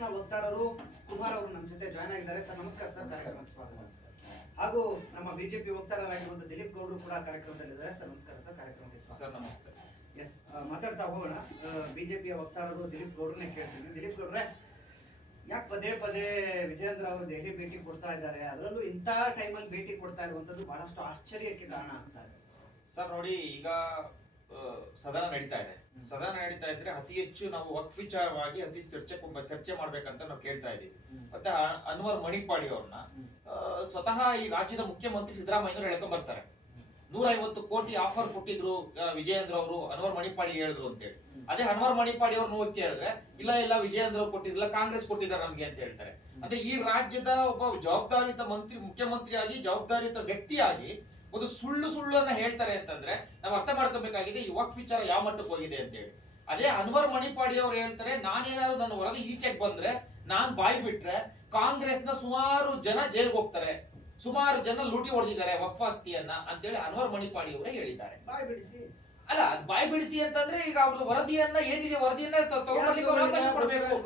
ಕಾಂಗ್ರೆಸ್ನ ವಕ್ತಾರರು ಕುಮಾರ್ ಅವರು ನಮ್ಮ ಜೊತೆ ಜಾಯ್ನ್ ಆಗಿದ್ದಾರೆ. ಸರ್ ನಮಸ್ಕಾರ ಸರ್. ಕಾರ್ಯಕ್ರಮ ಕಾರ್ಯಕ್ರಮಕ್ಕೆ ಸ್ವಾಗತ. ಹಾಗೂ ನಮ್ಮ ಬಿಜೆಪಿ ವಕ್ತಾರರಾಗಿರುವಂತ ದಿಲೀಪ್ ಗೌಡರು ಕೂಡ ಕಾರ್ಯಕ್ರಮದಲ್ಲಿದ್ದಾರೆ. ಸರ್ ನಮಸ್ಕಾರ ಸರ್. ಕಾರ್ಯಕ್ರಮಕ್ಕೆ ಸ್ವಾಗತ. ಸರ್ ನಮಸ್ತೆ. ಎಸ್ ಮಾತಾಡ್ತಾ ಹೋಗೋಣ. ಬಿಜೆಪಿಯ ವಕ್ತಾರರು ದಿಲೀಪ್ ಗೌಡ್ರನ್ನೇ ಕೇಳ್ತೀನಿ. ದಿಲೀಪ್ ಗೌಡ್ರೆ ಯಾಕೆ ಪದೇ ಪದೇ ವಿಜಯೇಂದ್ರ ಅವರು ದೆಹಲಿ ಭೇಟಿ ಕೊಡ್ತಾ ಇದ್ದಾರೆ? ಅದರಲ್ಲೂ ಇಂಥ ಟೈಮಲ್ಲಿ ಭೇಟಿ ಕೊಡ್ತಾ ಇರುವಂತದ್ದು ಬಹಳಷ್ಟು ಆಶ್ಚರ್ಯಕ್ಕೆ ಕಾರಣ ಆಗ್ತಾ ಇದೆ. ಸರ್ ನೋಡಿ ಈಗ ಸದನ ನಡೀತಾ ಇದೆ. ಸದನ ನಡೀತಾ ಇದ್ರೆ ಅತಿ ಹೆಚ್ಚು ನಾವು ವಕ್ ವಿಚಾರವಾಗಿ ಅತಿ ಚರ್ಚೆ ಚರ್ಚೆ ಮಾಡ್ಬೇಕಂತ ನಾವು ಕೇಳ್ತಾ ಇದೀವಿ ಮತ್ತೆ ಅನ್ವರ್ ಮಣಿಪಾಡಿ ಅವ್ರನ್ನ ಸ್ವತಃ ಈ ರಾಜ್ಯದ ಮುಖ್ಯಮಂತ್ರಿ ಸಿದ್ದರಾಮಯ್ಯ ಹೇಳ್ಕೊಂಡ್ ಬರ್ತಾರೆ. ನೂರ ಐವತ್ತು ಕೋಟಿ ಆಫರ್ ಕೊಟ್ಟಿದ್ರು ವಿಜಯೇಂದ್ರ ಅವರು ಅನ್ವರ್ ಮಣಿಪಾಡಿ ಹೇಳಿದ್ರು ಅಂತೇಳಿ ಅದೇ ಅನ್ವರ್ ಮಣಿಪಾಡಿ ಅವ್ರನ್ನ ಹೋಗಿ ಕೇಳಿದ್ರೆ ಇಲ್ಲ ಇಲ್ಲ ವಿಜಯೇಂದ್ರ ಅವ್ರು ಕೊಟ್ಟಿರಲಿಲ್ಲ ಕಾಂಗ್ರೆಸ್ ಕೊಟ್ಟಿದ್ದಾರೆ ನಮ್ಗೆ ಅಂತ ಹೇಳ್ತಾರೆ. ಅಂದ್ರೆ ಈ ರಾಜ್ಯದ ಒಬ್ಬ ಜವಾಬ್ದಾರಿತ ಮಂತ್ರಿ ಮುಖ್ಯಮಂತ್ರಿಯಾಗಿ ಜವಾಬ್ದಾರಿತ ವ್ಯಕ್ತಿಯಾಗಿ ಒಂದು ಸುಳ್ಳು ಸುಳ್ಳನ್ನ ಹೇಳ್ತಾರೆ ಅಂತಂದ್ರೆ ನಾವು ಅರ್ಥ ಮಾಡ್ಕೋಬೇಕಾಗಿದೆ ಈ ವಕ್ ವಿಚಾರ ಯಾವ ಮಟ್ಟಕ್ಕೆ ಹೋಗಿದೆ ಅಂತ ಹೇಳಿ. ಅದೇ ಅನ್ವರ್ ಮಣಿಪಾಡಿ ಅವ್ರು ಹೇಳ್ತಾರೆ ನಾನೇನಾದ್ರು ನನ್ನ ವರದಿ ಈಚೆಗೆ ಬಂದ್ರೆ ನಾನ್ ಬಾಯಿ ಬಿಟ್ರೆ ಕಾಂಗ್ರೆಸ್ನ ಸುಮಾರು ಜನ ಜೈಲ್ಗೆ ಹೋಗ್ತಾರೆ ಸುಮಾರು ಜನ ಲೂಟಿ ಹೊಡೆದಿದ್ದಾರೆ ವಕ್ಫಾಸ್ತಿಯನ್ನ ಅಂತೇಳಿ ಅನ್ವರ್ ಮಣಿಪಾಡಿ ಅವರೇ ಹೇಳಿದ್ದಾರೆ. ಬಾಯಿ ಬಿಡಿಸಿ. ಅಲ್ಲ ಅದ್ ಬಾಯಿ ಬಿಡಿಸಿ ಅಂತಂದ್ರೆ ಈಗ ಅವ್ರ ವರದಿಯನ್ನ ಏನಿದೆ ವರದಿಯನ್ನ ತಗೊಳ್ಳಿಕ್ಕೆ ಅವಕಾಶ ಕೊಡ್ಬೇಕು.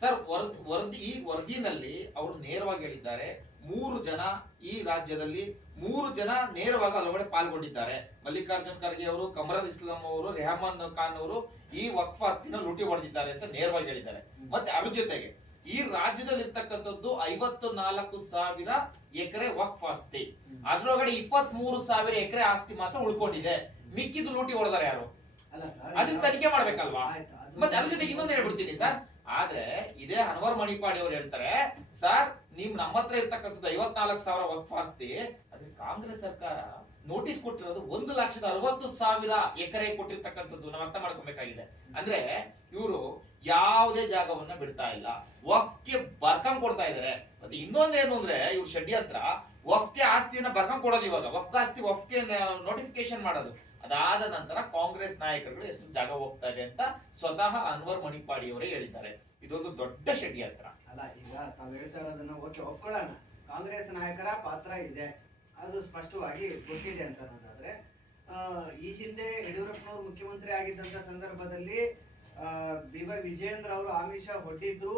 ಸರ್ ವರದಿ ವರದಿ ಈ ವರದಿನಲ್ಲಿ ಅವರು ನೇರವಾಗಿ ಹೇಳಿದ್ದಾರೆ ಮೂರು ಜನ ಈ ರಾಜ್ಯದಲ್ಲಿ ಮೂರು ಜನ ನೇರವಾಗಿ ಅದರೊಳಗಡೆ ಪಾಲ್ಗೊಂಡಿದ್ದಾರೆ. ಮಲ್ಲಿಕಾರ್ಜುನ್ ಖರ್ಗೆ ಅವರು ಕಮರದ್ ಇಸ್ಲಾಂ ಅವರು ರೆಹಮಾನ್ ಖಾನ್ ಅವರು ಈ ವಕ್ಫ್ ಆಸ್ತಿನ ಲೂಟಿ ಹೊಡೆದಿದ್ದಾರೆ ಅಂತ ನೇರವಾಗಿ ಹೇಳಿದ್ದಾರೆ. ಮತ್ತೆ ಅದ್ರ ಜೊತೆಗೆ ಈ ರಾಜ್ಯದಲ್ಲಿ ಇರ್ತಕ್ಕಂಥದ್ದು ಐವತ್ತು ನಾಲ್ಕು ಸಾವಿರ ಎಕರೆ ವಕ್ಫ್ ಆಸ್ತಿ. ಅದ್ರೊಳಗಡೆ ಇಪ್ಪತ್ತ್ ಮೂರು ಸಾವಿರ ಎಕರೆ ಆಸ್ತಿ ಮಾತ್ರ ಉಳ್ಕೊಂಡಿದೆ. ಮಿಕ್ಕಿದ್ದು ಲೂಟಿ ಹೊಡೆದಾರೆ ಯಾರು? ಅಲ್ಲ ಸರ್ ಅದನ್ನ ತನಿಖೆ ಮಾಡ್ಬೇಕಲ್ವಾ? ಮತ್ತೆ ಅದ್ರ ಜೊತೆಗೆ ಇನ್ನೊಂದು ಹೇಳ್ಬಿಡ್ತೀನಿ ಸರ್. ಆದ್ರೆ ಇದೇ ಹನವರ್ ಮಣಿಪಾಡಿ ಅವ್ರು ಹೇಳ್ತಾರೆ, ಸರ್ ನಿಮ್ ನಮ್ಮ ಹತ್ರ ಇರ್ತಕ್ಕಂಥದ್ದು ಐವತ್ನಾಲ್ಕು ಸಾವಿರ ವಕ್ಫ್ ಆಸ್ತಿ ಅದ್ರ ಕಾಂಗ್ರೆಸ್ ಸರ್ಕಾರ ನೋಟಿಸ್ ಕೊಟ್ಟಿರೋದು ಒಂದು ಲಕ್ಷದ ಅರವತ್ತು ಸಾವಿರ ಎಕರೆ ಕೊಟ್ಟಿರ್ತಕ್ಕಂಥದ್ದು ನಾವು ಅರ್ಥ ಮಾಡ್ಕೊಬೇಕಾಗಿದೆ. ಅಂದ್ರೆ ಇವರು ಯಾವುದೇ ಜಾಗವನ್ನ ಬಿಡ್ತಾ ಇಲ್ಲ. ವಕ್ಗೆ ಬರ್ಕಂ ಕೊಡ್ತಾ ಇದಾರೆ. ಮತ್ತೆ ಇನ್ನೊಂದೇನು ಅಂದ್ರೆ ಇವ್ರು ಶೆಡ್ಡಿ ಹತ್ರ ವಫ್ಗೆ ಆಸ್ತಿಯನ್ನ ಬರ್ಕಂ ಕೊಡೋದು ಇವಾಗ. ವಫ್ ಆಸ್ತಿ ವಫ್ಗೆ ನೋಟಿಫಿಕೇಶನ್ ಮಾಡೋದು. ಅದಾದ ನಂತರ ಕಾಂಗ್ರೆಸ್ ನಾಯಕರುಗಳು ಎಷ್ಟು ಜಾಗ ಹೋಗ್ತಾ ಇದೆ ಅಂತ ಸ್ವತಃ ಅನ್ವರ್ ಮಣಿಪಾಡಿ ಅವರೇ ಹೇಳಿದ್ದಾರೆ. ಇದೊಂದು ದೊಡ್ಡ ಷಡ್ಯಂತ್ರ. ಅಲ್ಲ, ಈಗ ತಾವು ಹೇಳ್ತಾ ಇರೋದನ್ನ ಓಕೆ, ಒಪ್ಕೊಳ್ಳೋಣ. ಕಾಂಗ್ರೆಸ್ ನಾಯಕರ ಪಾತ್ರ ಇದೆ. ಅದು ಸ್ಪಷ್ಟವಾಗಿ ಗೊತ್ತಿದೆ ಅಂತ ಅನ್ನೋದಾದ್ರೆ ಈ ಹಿಂದೆ ಯಡಿಯೂರಪ್ಪನವರು ಮುಖ್ಯಮಂತ್ರಿ ಆಗಿದ್ದಂತ ಸಂದರ್ಭದಲ್ಲಿ ಬಿ ವಿಜಯೇಂದ್ರ ಅವರು ಆಮಿಷ ಹೊಡ್ಡಿದ್ರು.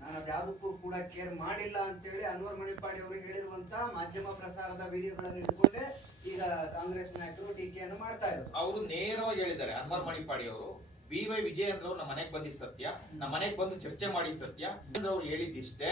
ನಾನು ಅದ್ಯಾವುದಕ್ಕೂ ಕೂಡ ಕೇರ್ ಮಾಡಿಲ್ಲ ಅಂತೇಳಿ ಅನ್ವರ್ ಮಣಿಪಾಡಿ ಅವರು ಹೇಳಿರುವಂತ ಮಾಧ್ಯಮ ಪ್ರಸಾರದ ವಿಡಿಯೋಗಳನ್ನು ಇಟ್ಕೊಂಡೆ ಈಗ ಕಾಂಗ್ರೆಸ್ ನಾಯಕರು ಟೀಕೆಯನ್ನು ಮಾಡ್ತಾ ಇದ್ರು ಅವರು ನೇರವಾಗಿ ಹೇಳಿದ್ದಾರೆ, ಅನ್ವರ್ ಮಣಿಪಾಡಿ ಅವರು ಬಿ ವೈ ವಿಜಯೇಂದ್ರ ಅವರು ನಮ್ಮ ಮನೆಗೆ ಬಂದಿದ್ದ ಸತ್ಯ, ನಮ್ಮ ಮನೆಗೆ ಬಂದು ಚರ್ಚೆ ಮಾಡಿ ಸತ್ಯ. ಅವರು ಹೇಳಿದ್ದಿಷ್ಟೇ,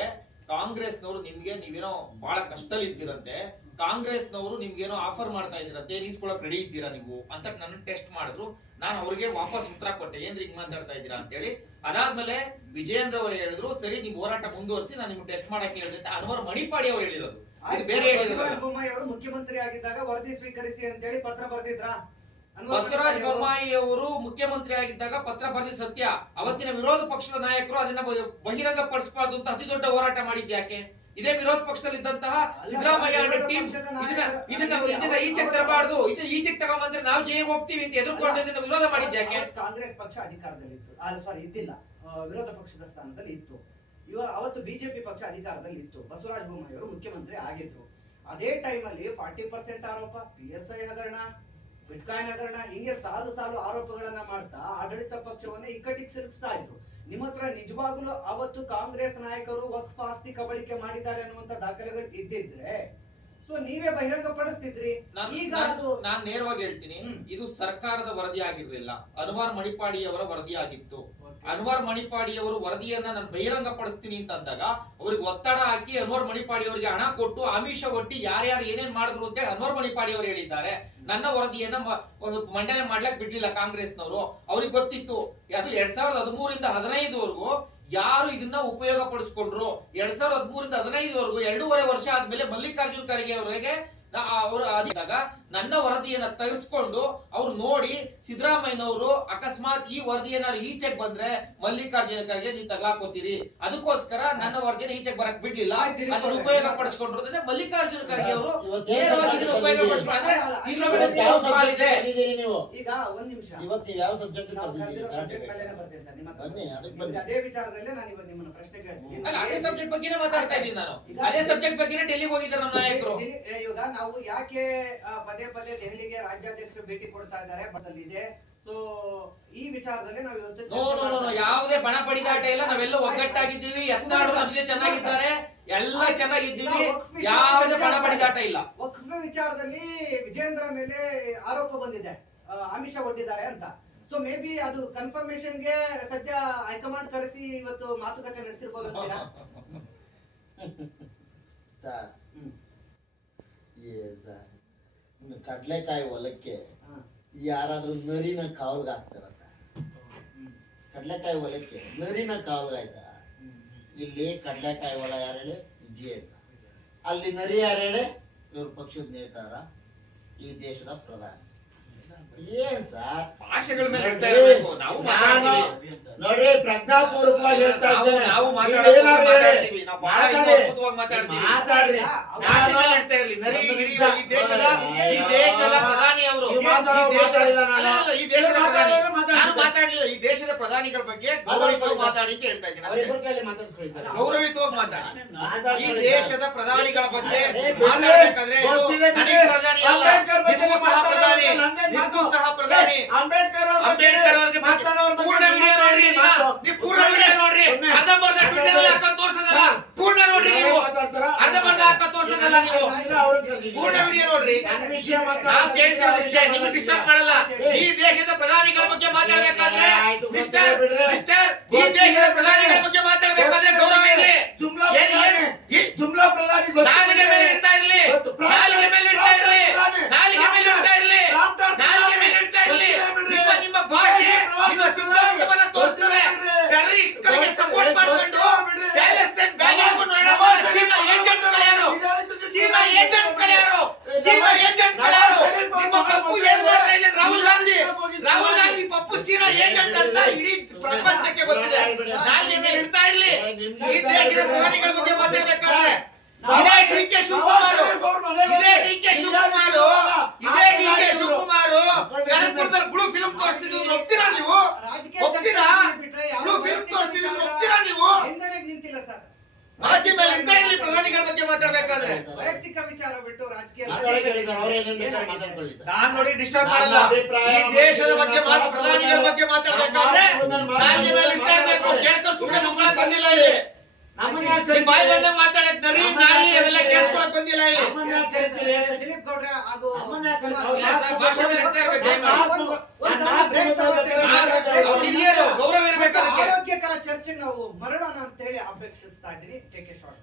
ಕಾಂಗ್ರೆಸ್ನವರು ನಿಮ್ಗೆ ನೀವೇನೋ ಬಹಳ ಕಷ್ಟದಲ್ಲಿ ಇದ್ದೀರಂತೆ ಕಾಂಗ್ರೆಸ್ನವರು ನಿಮ್ಗೇನೋ ಆಫರ್ ಮಾಡ್ತಾ ಇದ್ದೀರಾ? ಈಸ್ಕೊಳಕ್ ರೆಡಿ ಇದ್ದೀರಾ ನೀವು? ಅಂತ ನನ್ನ ಟೆಸ್ಟ್ ಮಾಡಿದ್ರು. ನಾನು ಅವ್ರಿಗೆ ವಾಪಸ್ ಉತ್ತರ ಕೊಟ್ಟೆ. ಏನ್ರಿ ಹಿಂಗ್ ಮಾತಾಡ್ತಾ ಇದ್ದೀರಾ ಅಂತೇಳಿ. ಅದಾದ್ಮೇಲೆ ವಿಜಯೇಂದ್ರ ಅವರು ಹೇಳಿದ್ರು ಸರಿ ನಿಮ್ ಹೋರಾಟ ಮುಂದುವರಿಸಿ ನಾನು ನಿಮ್ಗೆ ಟೆಸ್ಟ್ ಮಾಡಕ್ಕೆ ಹೇಳಿದ್ರೆ ಅಂತ ಅನ್ವರ್ ಮಣಿಪಾಡಿ ಅವ್ರು ಹೇಳಿರೋದು. ಇದು ಬೇರೆ ಹೇಳಿರೋದು ಬೊಮ್ಮಾಯಿ ಅವರು ಮುಖ್ಯಮಂತ್ರಿ ಆಗಿದ್ದಾಗ ವರದಿ ಸ್ವೀಕರಿಸಿ ಅಂತೇಳಿ ಪತ್ರ ಬರೆದಿದ್ರ? ಬಸವರಾಜ ಬೊಮ್ಮಾಯಿ ಅವರು ಮುಖ್ಯಮಂತ್ರಿ ಆಗಿದ್ದಾಗ ಪತ್ರ ಬರೆದಿ ಸತ್ಯ. ಅವತ್ತಿನ ವಿರೋಧ ಪಕ್ಷದ ನಾಯಕರು ಅದನ್ನ ಬಹಿರಂಗ ಪಡಿಸಬಾರ್ದು ಅಂತ ಅತಿ ದೊಡ್ಡ ಹೋರಾಟ ಮಾಡಿದ್ಯಾಕೆ ಇದೇ ವಿರೋಧ ಪಕ್ಷದಲ್ಲಿ ಇದ್ದಂತಹ ಸಿದ್ದರಾಮಯ್ಯ ಟೀಮ್ ಇದನ್ನ ಇದನ್ನ ಇದನ್ನ ಈಚೆಗೆ ತರಬಾರ್ದು. ಇದನ್ನ ಈಚೆಗೆ ತಗೊಂಡ್ರೆ ನಾವು ಜೈಲಿಗೆ ಹೋಗ್ತೀವಿ ಅಂತ ಎದುರ್ಕೊಂಡು ಇದನ್ನ ವಿರೋಧ ಮಾಡಿದ್ದೆ ಯಾಕೆ? ಕಾಂಗ್ರೆಸ್ ಪಕ್ಷ ಅಧಿಕಾರದಲ್ಲಿತ್ತು ಅಲ್ಲ ಸಾರಿ ಇದ್ದಿಲ್ಲ. ವಿರೋಧ ಪಕ್ಷದ ಸ್ಥಾನದಲ್ಲಿ ಇತ್ತು. ಇವಾಗ ಅವತ್ತು ಬಿಜೆಪಿ ಪಕ್ಷ ಅಧಿಕಾರದಲ್ಲಿ ಇತ್ತು. ಬಸವರಾಜ ಬೊಮ್ಮಾಯಿ ಅವರು ಮುಖ್ಯಮಂತ್ರಿ ಆಗಿದ್ರು. ಅದೇ ಟೈಮಲ್ಲಿ ಫಾರ್ಟಿ ಪರ್ಸೆಂಟ್ ಆರೋಪ ಪಿ ಎಸ್ ಐ ಹಗರಣ ಬಿಟ್ಕಾಯಿನ್ ಹಗರಣ ಹಿಂಗೆ ಸಾಲು ಸಾಲು ಆರೋಪಗಳನ್ನ ಮಾಡ್ತಾ ಆಡಳಿತ ಪಕ್ಷವನ್ನ ಇಕ್ಕಟ್ಟಿಗೆ ಸಿಲುಕಿಸ್ತಾ ಇದ್ರು. ನಿಮ್ಮ ಹತ್ರ ನಿಜವಾಗ್ಲೂ ಅವತ್ತು ಕಾಂಗ್ರೆಸ್ ನಾಯಕರು ವಕ್ಫ್ ಆಸ್ತಿ ಕಬಳಿಕೆ ಮಾಡಿದ್ದಾರೆ ಅನ್ನುವಂತ ದಾಖಲೆಗಳು ಇದ್ದಿದ್ರೆ ಸೊ ನೀವೇ ಬಹಿರಂಗ ಪಡಿಸ್ತಿದ್ರಿ ಈಗ ನಾನು ನೇರವಾಗಿ ಹೇಳ್ತೀನಿ ಇದು ಸರ್ಕಾರದ ವರದಿ ಆಗಿರ್ಲಿಲ್ಲ. ಅನ್ವಾರ್ ಮಣಿಪಾಡಿ ಅವರ ವರದಿ ಆಗಿತ್ತು. ಅನ್ವರ್ ಮಣಿಪಾಡಿ ಅವರು ವರದಿಯನ್ನ ನಾನು ಬಹಿರಂಗ ಪಡಿಸ್ತೀನಿ ಅಂತ ಅಂದಾಗ ಅವ್ರಿಗೆ ಒತ್ತಡ ಹಾಕಿ ಅನ್ವರ್ ಮಣಿಪಾಡಿ ಅವರಿಗೆ ಹಣ ಕೊಟ್ಟು ಆಮಿಷ ಒಟ್ಟಿ ಯಾರ್ಯಾರು ಏನೇನ್ ಮಾಡಿದ್ರು ಅಂತ ಹೇಳಿ ಅನ್ವರ್ ಮಣಿಪಾಡಿ ಅವರು ಹೇಳಿದ್ದಾರೆ. ನನ್ನ ವರದಿಯನ್ನ ಮಂಡನೆ ಮಾಡ್ಲಕ್ ಬಿಡ್ಲಿಲ್ಲ ಕಾಂಗ್ರೆಸ್ನವರು. ಅವ್ರಿಗೆ ಗೊತ್ತಿತ್ತು, ಅದು ಎರಡ್ ಸಾವಿರದ ಹದಿಮೂರಿಂದ ಹದಿನೈದುವರೆಗೂ ಯಾರು ಇದನ್ನ ಉಪಯೋಗ ಪಡಿಸ್ಕೊಂಡ್ರು ಎರಡ್ ಸಾವಿರದ ಹದಿಮೂರಿಂದ ಹದಿನೈದುವರೆಗೂ ಎರಡೂವರೆ ವರ್ಷ ಆದ್ಮೇಲೆ ಮಲ್ಲಿಕಾರ್ಜುನ್ ಖರ್ಗೆ ಅವರಿಗೆ ಅವರು ಅದಿದ್ದಾಗ ನನ್ನ ವರದಿಯನ್ನ ತರಿಸ್ಕೊಂಡು ಅವ್ರು ನೋಡಿ ಸಿದ್ದರಾಮಯ್ಯನವರು ಅಕಸ್ಮಾತ್ ಈ ವರದಿ ಏನಾದ್ರು ಈಚೆಗೆ ಬಂದ್ರೆ ಮಲ್ಲಿಕಾರ್ಜುನ ಖರ್ಗೆ ನೀವು ತಗ್ಲಾಕೋತೀರಿ ಅದಕ್ಕೋಸ್ಕರ ನನ್ನ ವರದಿಯನ್ನ ಈಚೆಗೆ ಬರಕ್ ಬಿಡ್ಲಿಲ್ಲ ಅದನ್ನ ಉಪಯೋಗ ಪಡಿಸ್ಕೊಂಡ್ರು ಅಂದ್ರೆ ಮಲ್ಲಿಕಾರ್ಜುನ ಖರ್ಗೆ ಅವರು ಇವತ್ತು ನೇರವಾಗಿ ಇದನ್ನ ಉಪಯೋಗ ಪಡಿಸ್ಕೊಂಡ್ರೆ ನೀವು ಈಗ ಒಂದ್ ನಿಮಿಷ ಇವತ್ತು ನೀವು ಯಾವ ಸಬ್ಜೆಕ್ಟ್. ಬನ್ನಿ. ಅದೇ ವಿಚಾರದಲ್ಲೇ ನಾನು ಇವತ್ತು ನಿಮ್ಮನ್ನ ಪ್ರಶ್ನೆ ಕೇಳ್ತೀನಿ ಅಲ್ಲ ಅದೇ ಸಬ್ಜೆಕ್ಟ್ ಬಗ್ಗೆನೇ ಮಾತಾಡ್ತಾ ಇದ್ದೀನಿ ನಾನು ಅದೇ ಸಬ್ಜೆಕ್ಟ್ ಬಗ್ಗೆನೇ ಡೆಲ್ಲಿಗೆ ಹೋಗಿದ್ದಾರೆ ನಮ್ಮ ನಾಯಕರು ಇವಾಗ ನಾವು ಯಾಕೆ ಪದೇ ಪದೇ ದೆಹಲಿಗೆ ರಾಜ್ಯಾಧ್ಯಕ್ಷರು ಭೇಟಿ ಕೊಡ್ತಾ ಇದ್ದಾರೆ ಬದಲಿದೆ ಸೊ ಈ ವಿಚಾರದಲ್ಲಿ ನಾವು ಇವತ್ತು ಯಾವುದೇ ಬಣ ಪಡಿದಾಟ ಇಲ್ಲ. ನಾವೆಲ್ಲ ಒಗ್ಗಟ್ಟಾಗಿದ್ದೀವಿ. ಚೆನ್ನಾಗಿದ್ದಾರೆ. ಎಲ್ಲ ಚೆನ್ನಾಗಿದ್ದೀವಿ. ಯಾವುದೇ ಬಣ ಪಡಿದಾಟ ಇಲ್ಲ. ವಕ್ಫ್ ವಿಚಾರದಲ್ಲಿ ವಿಜೇಂದ್ರ ಮೇಲೆ ಆರೋಪ ಬಂದಿದೆ. ಆಮಿಷ ಒಡ್ಡಿದ್ದಾರೆ ಅಂತ. ಸೊ ಮೇ ಬಿ ಅದು ಕನ್ಫರ್ಮೇಶನ್ಗೆ ಸದ್ಯ ಹೈಕಮಾಂಡ್ ಕರೆಸಿ ಇವತ್ತು ಮಾತುಕತೆ ನಡೆಸಿರ್ಬೋದು ಅಂತೀರಾ? ಸರ್ ಹ್ಮ್. ಏನ್ ಸರ್ ಇನ್ನು ಕಡ್ಲೆಕಾಯಿ ಹೊಲಕ್ಕೆ. ಯಾರಾದ್ರೂ ನರಿನ ಕಾವಲ್ಗೆ ಹಾಕ್ತಾರ ಸರ್ ಕಡಲೆಕಾಯಿ ಹೊಲಕ್ಕೆ ನರಿನ ಕಾವಲ್ಗೆ ಹಾಕ್ತಾರ. ಇಲ್ಲಿ ಕಡಲೆಕಾಯಿ ಹೊಲ ಯಾರೇಳೆ ಹೇಳಿ? ವಿಜಯೇಂದ್ರ ಅಲ್ಲಿ ನರಿ ಯಾರೇಳೆ ಹೇಳಿ? ಇವ್ರ ಪಕ್ಷದ ನೇತಾರ. ಈ ದೇಶದ ಪ್ರಧಾನಿ. ಏನ್ ಸರ್? ಭಾಷೆಗಳ ಮೇಲೆ ಇಡ್ತಾ ಇರ್ಬೇಕು. ನಾವು ಮಾತಾಡ್ತೀವಿ. ನೋಡ್ರಿ ಪ್ರಜ್ಞಾಪೂರ್ವಕವಾಗಿ ಹೇಳ್ತಾ ಇದ್ದೇನೆ. ನಾವು ನೀವೇನಾದ್ರು ಮಾತಾಡ್ತೀವಿ. ನಾವು ಬಹಳ ಅದ್ಭುತವಾಗಿ ಮಾತಾಡ್ತೀವಿ. ಮಾತಾಡ್ರಿ. ಭಾಷೆ ಮೇಲೆ ಇಡ್ತಾ ಇರ್ಲಿ. ನರಿ ಗಿರಿ ಈ ದೇಶದ ಈ ದೇಶದ ಪ್ರಧಾನಿ ಅವರು. ಈ ದೇಶದ ಈ ದೇಶದ ಪ್ರಧಾನಿ. ನಾನು ಸರ್. ಮಾತಾಡ್ಲಿಲ್ಲ. ಈ ದೇಶದ ಪ್ರಧಾನಿಗಳ ಬಗ್ಗೆ ಗೌರವಿತವಾಗಿ ಮಾತಾಡಿ ಅಂತ ಹೇಳ್ತಾ ಇದ್ದೀನಿ. ಗೌರವಿತವಾಗಿ ಮಾತಾಡಿ. ಈ ದೇಶದ ಪ್ರಧಾನಿಗಳ ಬಗ್ಗೆ ಮಾತಾಡಬೇಕಾದ್ರೆ ಪ್ರಧಾನಿ ಅಲ್ಲ ಅಂಬೇಡ್ಕರ್ ಬಗ್ಗೆ ನಿಮಗೂ ಸಹ ಪ್ರಧಾನಿ ನಂದೇ ನಿಮಗೂ. ಸಹ ಪ್ರಧಾನಿ. ಅಂಬೇಡ್ಕರ್ ಅಂಬೇಡ್ಕರ್ ಅವ್ರಿಗೆ ಪೂರ್ಣ ವಿಡಿಯೋ ನೋಡ್ರಿ ನೀವು ಪೂರ್ಣ ವಿಡಿಯೋ ನೋಡ್ರಿ. ಅರ್ಧ ಅರ್ಧಂಬರ್ಧ ಟ್ವಿಟರ್ ಅಲ್ಲಿ ಹಾಕೊಂಡು ತೋರ್ಸೋದಲ್ಲ. ಪೂರ್ಣ ನೋಡ್ರಿ ನೀವು. ಅರ್ಧ ಅರ್ಧಂಬರ್ಧ ಹಾಕೊಂಡು ತೋರ್ಸೋದಲ್ಲ ನೀವು. ಪೂರ್ಣ ವಿಡಿಯೋ ನೋಡ್ರಿ. ನಾವ್ ಕೇಳ್ತಿರೋದಿಷ್ಟೇ ನಿಮ್ಗೆ ಡಿಸ್ಟರ್ಬ್ ಮಾಡಲ್ಲ. ಈ ದೇಶದ ಪ್ರಧಾನಿಗಳ ಬಗ್ಗೆ ಮಾತಾಡಬೇಕಾದ್ರೆ ಮಿಸ್ಟರ್. ಮಿಸ್ಟರ್ ಈ ದೇಶದ ಪ್ರಧಾನಿಗಳ ಬಗ್ಗೆ ಮಾತಾಡಬೇಕಾದ್ರೆ ಗೌರವ ಇರಲಿ. ಜುಮ್ಲಾ ಏನ್- ಏನ್- ಪ್ರಧಾನಿ. ಈ- ಜುಮ್ಲಾ ಪ್ರಧಾನಿ ಗೊತ್ತು. ನಾಲಿಗೆ ಮೇಲೆ ಇಡ್ತಾ ಇರ್ಲಿ ಗೊತ್ತು. ನಾಲಿಗೆ ಮೇಲೆ ಇಡ್ತಾ ಇರ್ಲಿ ಪ್ರಧಾನಿ. ನಾಲಿಗೆ ಮೇಲೆ ಇಡ್ತಾ ಇರ್ಲಿ ಡಾಕ್ಟರ್ ನಾಲಿಗೆ ಮೇಲೆ ಇಡ್ತಾ ಇರ್ಲಿ ಗೊತ್ತಿದೆ ಬಿಡ್ರಿ. ನಿಮ್ಮ ನಿಮ್ಮ ಭಾಷೆ ಪ್ರವಾಸ ನಿಮ್ಮ ಸಿದ್ಧಾಂತವನ್ನ ತೋರಿಸ್ತದೆ ಗೊತ್ತಿದೆ ಬಿಡ್ರಿ. ಟೆರರಿಸ್ಟ್ ಗಳಿಗೆ ಸಪೋರ್ಟ್ ಗೊತ್ತಿದೆ ಮಾಡ್ಕೊಂಡು ಬಿಡ್ರಿ. ಪ್ಯಾಲೆಸ್ತೈನ್ ಬ್ಯಾಗ್ ಹಿಡ್ಕೊಂಡು ಓಡಾಡೋ ಚೀನಾ ಏಜೆಂಟ್ ಯಾರು ಚೀನಾ ಏಜೆಂಟ್ ಯಾರು ಚೀನಾ ಏಜೆಂಟ್ ಯಾರು ನಿಮ್ಮ ಪಪ್ಪು ಏನ್ ಮಾಡ್ತಾ ಇದೆ ರಾಹುಲ್ ಗಾಂಧಿ. ರಾಹುಲ್ ಗಾಂಧಿ ಪಪ್ಪು ಚೀನಾ ಏಜೆಂಟ್ ಅಂತ ಇಡೀ ಪ್ರಪಂಚಕ್ಕೆ ಗೊತ್ತಿದೆ. ನಾಲಿಗೆ ಮೇಲೆ ಇಡ್ತಾ ಇರ್ಲಿ. ಈ ದೇಶದ ಪ್ರಧಾನಿಗಳ ಬಗ್ಗೆ ಮಾತಾಡ್ಬೇಕಾದ್ರೆ ಇದೇ ಡಿ ಕೆ ಶಿವಕುಮಾರ್ ಇದೇ ಡಿ ಕೆ ಶಿವಕುಮಾರ್ ಇದೇ ಡಿ ಕೆ ಶಿವಕುಮಾರ್ ಕನಕಪುರದಲ್ಲಿ ಬ್ಲೂ ಫಿಲ್ಮ್ ತೋರಿಸ್ತಿದ್ರು ಒಪ್ತೀರಾ ನೀವು ರಾಜಕೀಯ ಒಪ್ತೀರಾ ಚರ್ಚೆ ಬಿಟ್ರೆ ಯಾವ ಬ್ಲೂ ಫಿಲ್ಮ್ ವೈಯಕ್ತಿಕ ತೋರಿಸ್ತಿದ್ರು ವಿಚಾರ ಒಪ್ತೀರಾ ನೀವು ನಿಂದನೆಗೆ ನಿಂತಿಲ್ಲ ಸರ್ ಮಾಧ್ಯಮ ಮೇಲೆ ಇಡ್ತಾ ಇರ್ಲಿ ಪ್ರಧಾನಿಗಳ ಬಗ್ಗೆ ಮಾತಾಡ್ಬೇಕಾದ್ರೆ ವೈಯಕ್ತಿಕ ವಿಚಾರ ಬಿಟ್ಟು ರಾಜಕೀಯ. ನಾನ್ ನೋಡಿ ಡಿಸ್ಟರ್ಬ್ ಮಾಡಲ್ಲ. ಈ ದೇಶದ ಬಗ್ಗೆ ಮಾತು ಪ್ರಧಾನಿಗಳ ಬಗ್ಗೆ ಮಾತಾಡ್ಬೇಕಾದ್ರೆ ಮೇಲೆ ಇಡ್ತಾ ಇರ್ಬೇಕು ಸುಮ್ಮನೆ ಬಂದಿಲ್ಲ ಇಲ್ಲಿ. ಬಾಯಿ ಮಾತಾಡಕ್ ನರಿ ನಾಯಿ ಅವೆಲ್ಲ ಕೇಳಿಸ್ಕೊಳಕ್ ಬಂದಿಲ್ಲ ಇಲ್ಲಿ. ದಿಲೀಪ್ ಗೌಡ್ರೆ ಹಾಗೂ ಭಾಷೆ ಮೇಲೆ ಇಡ್ತಾ ಇರ್ಬೇಕು, ಗೌರವ ಇರಬೇಕು ಅದಕ್ಕೆ ಆರೋಗ್ಯಕರ ಚರ್ಚೆ ನಾವು ಮರಣ ಅಂತ ಹೇಳಿ ಅಪೇಕ್ಷಿಸ್ತಾ ಇದ್ದೀನಿ. Take A short